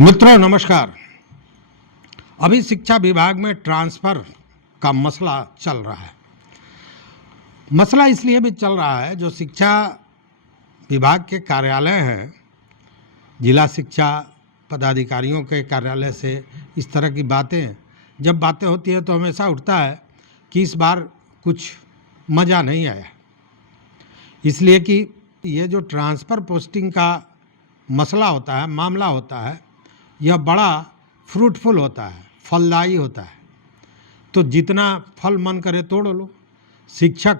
मित्रों नमस्कार। अभी शिक्षा विभाग में ट्रांसफ़र का मसला चल रहा है। मसला इसलिए भी चल रहा है, जो शिक्षा विभाग के कार्यालय हैं, जिला शिक्षा पदाधिकारियों के कार्यालय से इस तरह की जब बातें होती हैं तो हमेशा उठता है कि इस बार कुछ मज़ा नहीं आया, इसलिए कि ये जो ट्रांसफ़र पोस्टिंग का मसला होता है, मामला होता है, यह बड़ा फ्रूटफुल होता है, फलदायी होता है। तो जितना फल मन करे तोड़ लो। शिक्षक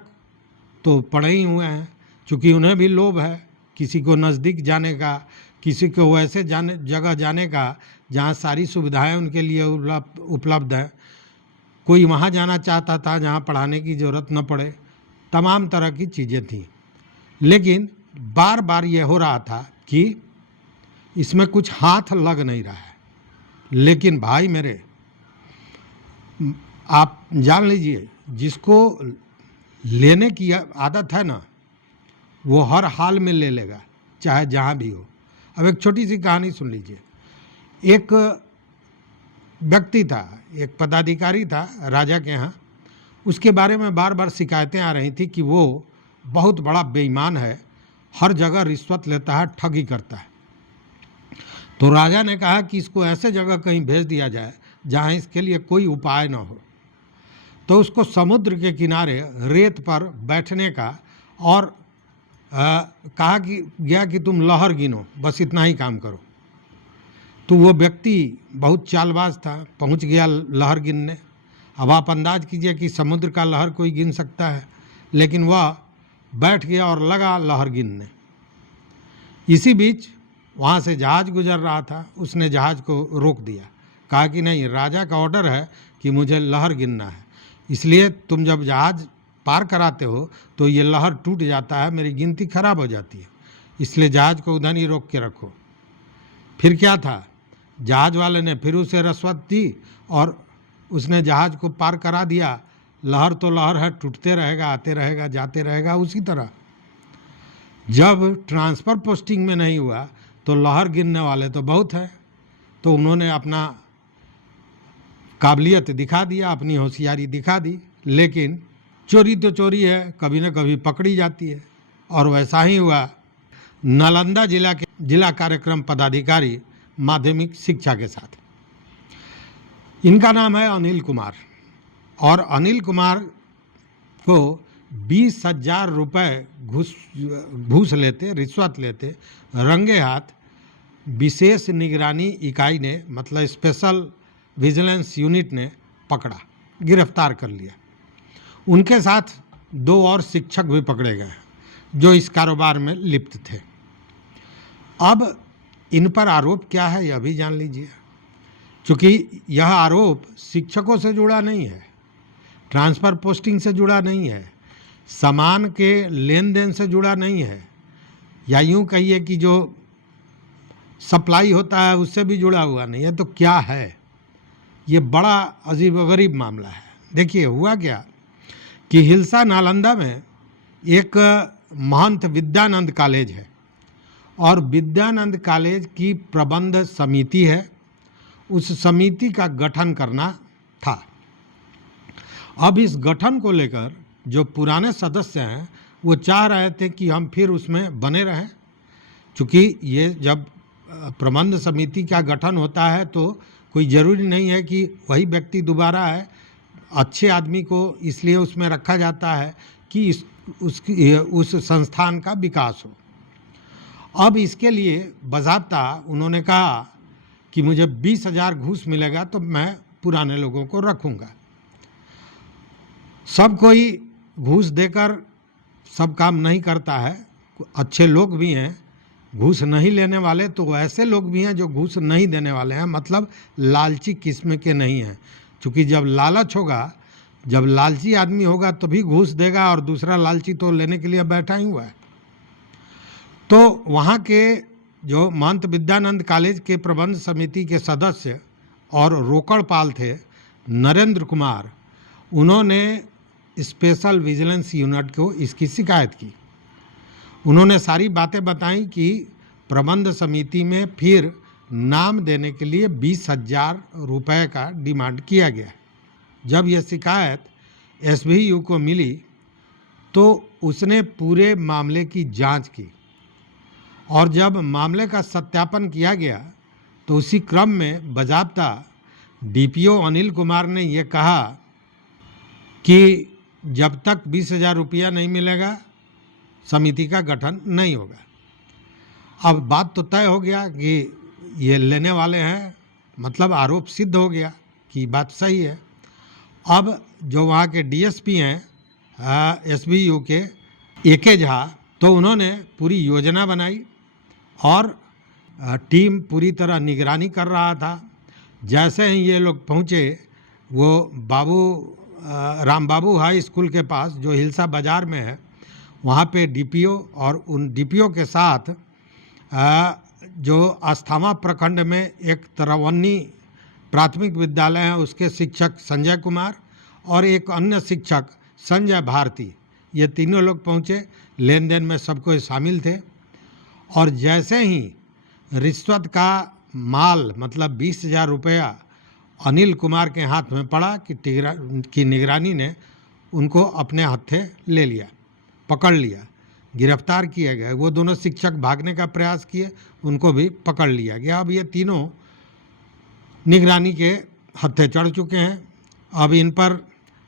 तो पढ़े ही हुए हैं, चूँकि उन्हें भी लोभ है किसी को नज़दीक जाने का, किसी को वैसे जगह जाने का जहाँ सारी सुविधाएं उनके लिए उपलब्ध हैं। कोई वहाँ जाना चाहता था जहाँ पढ़ाने की ज़रूरत न पड़े, तमाम तरह की चीज़ें थीं। लेकिन बार बार ये हो रहा था कि इसमें कुछ हाथ लग नहीं रहा है। लेकिन भाई मेरे, आप जान लीजिए, जिसको लेने की आदत है ना, वो हर हाल में ले लेगा, चाहे जहाँ भी हो। अब एक छोटी सी कहानी सुन लीजिए। एक व्यक्ति था, एक पदाधिकारी था राजा के यहाँ। उसके बारे में बार बार शिकायतें आ रही थी कि वो बहुत बड़ा बेईमान है, हर जगह रिश्वत लेता है, ठगी करता है। तो राजा ने कहा कि इसको ऐसे जगह कहीं भेज दिया जाए जहाँ इसके लिए कोई उपाय न हो। तो उसको समुद्र के किनारे रेत पर बैठने का और कहा कि तुम लहर गिनो, बस इतना ही काम करो। तो वो व्यक्ति बहुत चालबाज था, पहुंच गया लहर गिनने। अब आप अंदाज कीजिए कि समुद्र का लहर कोई गिन सकता है, लेकिन वह बैठ गया और लगा लहर गिनने। इसी बीच वहाँ से जहाज़ गुजर रहा था, उसने जहाज़ को रोक दिया, कहा कि नहीं, राजा का ऑर्डर है कि मुझे लहर गिनना है, इसलिए तुम जब जहाज़ पार कराते हो तो ये लहर टूट जाता है, मेरी गिनती खराब हो जाती है, इसलिए जहाज़ को उधर ही रोक के रखो। फिर क्या था, जहाज़ वाले ने फिर उसे रिश्वत दी और उसने जहाज़ को पार करा दिया। लहर तो लहर है, टूटते रहेगा, आते रहेगा, जाते रहेगा। उसी तरह जब ट्रांसफ़र पोस्टिंग में नहीं हुआ तो लहर गिनने वाले तो बहुत हैं, तो उन्होंने अपना काबिलियत दिखा दिया, अपनी होशियारी दिखा दी। लेकिन चोरी तो चोरी है, कभी न कभी पकड़ी जाती है। और वैसा ही हुआ नालंदा जिला के जिला कार्यक्रम पदाधिकारी माध्यमिक शिक्षा के साथ। इनका नाम है अनिल कुमार, और अनिल कुमार को 20,000 रुपये घूस लेते, रिश्वत लेते, रंगे हाथ विशेष निगरानी इकाई ने, मतलब स्पेशल विजिलेंस यूनिट ने पकड़ा, गिरफ्तार कर लिया। उनके साथ 2 और शिक्षक भी पकड़े गए जो इस कारोबार में लिप्त थे। अब इन पर आरोप क्या है यह भी जान लीजिए। चूँकि यह आरोप शिक्षकों से जुड़ा नहीं है, ट्रांसफ़र पोस्टिंग से जुड़ा नहीं है, सामान के लेन देन से जुड़ा नहीं है, या यूँ कहिए कि जो सप्लाई होता है उससे भी जुड़ा हुआ नहीं है। तो क्या है? ये बड़ा अजीबोगरीब मामला है। देखिए हुआ क्या कि हिलसा नालंदा में एक महंत विद्यानंद कॉलेज है, और विद्यानंद कॉलेज की प्रबंध समिति है। उस समिति का गठन करना था। अब इस गठन को लेकर जो पुराने सदस्य हैं वो चाह रहे थे कि हम फिर उसमें बने रहें। चूँकि ये जब प्रबंध समिति का गठन होता है तो कोई ज़रूरी नहीं है कि वही व्यक्ति दोबारा है, अच्छे आदमी को इसलिए उसमें रखा जाता है कि उस संस्थान का विकास हो। अब इसके लिए बाज़ाब्ता उन्होंने कहा कि मुझे 20,000 घूस मिलेगा तो मैं पुराने लोगों को रखूँगा। सब कोई घूस देकर सब काम नहीं करता है, अच्छे लोग भी हैं, घूस नहीं लेने वाले तो ऐसे लोग भी हैं जो घूस नहीं देने वाले हैं, मतलब लालची किस्म के नहीं हैं। क्योंकि जब लालच होगा, जब लालची आदमी होगा तो भी घूस देगा, और दूसरा लालची तो लेने के लिए बैठा ही हुआ है। तो वहाँ के जो महंत विद्यानंद कॉलेज के प्रबंध समिति के सदस्य और रोकड़पाल थे नरेंद्र कुमार, उन्होंने स्पेशल विजिलेंस यूनिट को इसकी शिकायत की। उन्होंने सारी बातें बताई कि प्रबंध समिति में फिर नाम देने के लिए 20,000 रुपये का डिमांड किया गया। जब यह शिकायत एसबीयू को मिली तो उसने पूरे मामले की जांच की और जब मामले का सत्यापन किया गया तो उसी क्रम में बाज़ाब्ता डीपीओ अनिल कुमार ने यह कहा कि जब तक 20,000 रुपया नहीं मिलेगा समिति का गठन नहीं होगा। अब बात तो तय हो गया कि ये लेने वाले हैं, मतलब आरोप सिद्ध हो गया कि बात सही है। अब जो वहाँ के डीएसपी हैं एसबीयू के एके झा, तो उन्होंने पूरी योजना बनाई और टीम पूरी तरह निगरानी कर रहा था। जैसे ही ये लोग पहुँचे वो राम बाबू हाई स्कूल के पास जो हिलसा बाज़ार में है, वहाँ पे डीपीओ और उन डीपीओ के साथ जो अस्थामा प्रखंड में एक तरवन्नी प्राथमिक विद्यालय है उसके शिक्षक संजय कुमार और एक अन्य शिक्षक संजय भारती, ये तीनों लोग पहुँचे। लेन देन में सब कोई शामिल थे और जैसे ही रिश्वत का माल मतलब 20,000 रुपया अनिल कुमार के हाथ में पड़ा कि निगरानी ने उनको अपने हत्थे ले लिया, पकड़ लिया, गिरफ्तार किए गए। वो दोनों शिक्षक भागने का प्रयास किए, उनको भी पकड़ लिया गया। अब ये तीनों निगरानी के हत्थे चढ़ चुके हैं। अब इन पर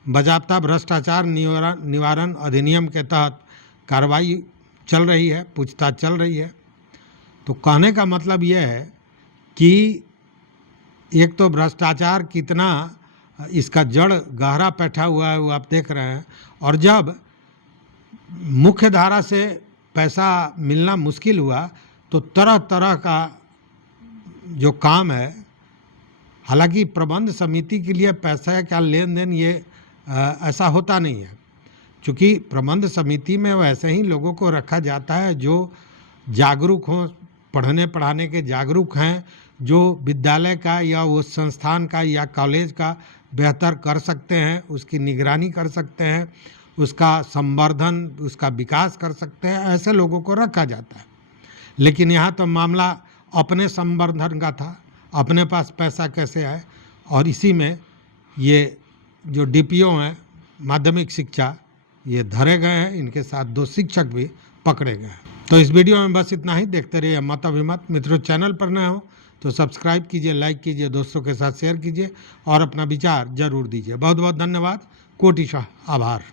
बाज़ाब्ता भ्रष्टाचार निवारण अधिनियम के तहत कार्रवाई चल रही है, पूछताछ चल रही है। तो कहने का मतलब यह है कि एक तो भ्रष्टाचार कितना इसका जड़ गहरा बैठा हुआ है वो आप देख रहे हैं, और जब मुख्य धारा से पैसा मिलना मुश्किल हुआ तो तरह तरह का जो काम है, हालांकि प्रबंध समिति के लिए पैसा का लेन देन ये ऐसा होता नहीं है, क्योंकि प्रबंध समिति में वैसे ही लोगों को रखा जाता है जो जागरूक हों, पढ़ने पढ़ाने के जागरूक हैं, जो विद्यालय का या उस संस्थान का या कॉलेज का बेहतर कर सकते हैं, उसकी निगरानी कर सकते हैं, उसका संवर्धन, उसका विकास कर सकते हैं, ऐसे लोगों को रखा जाता है। लेकिन यहाँ तो मामला अपने संवर्धन का था, अपने पास पैसा कैसे आए, और इसी में ये जो डीपीओ हैं माध्यमिक शिक्षा ये धरे गए हैं, इनके साथ 2 शिक्षक भी पकड़े गए हैं। तो इस वीडियो में बस इतना ही। देखते रहिए मत अभिमत। मित्रों, चैनल पर नए हो तो सब्सक्राइब कीजिए, लाइक कीजिए, दोस्तों के साथ शेयर कीजिए और अपना विचार जरूर दीजिए। बहुत बहुत धन्यवाद, कोटिशः आभार।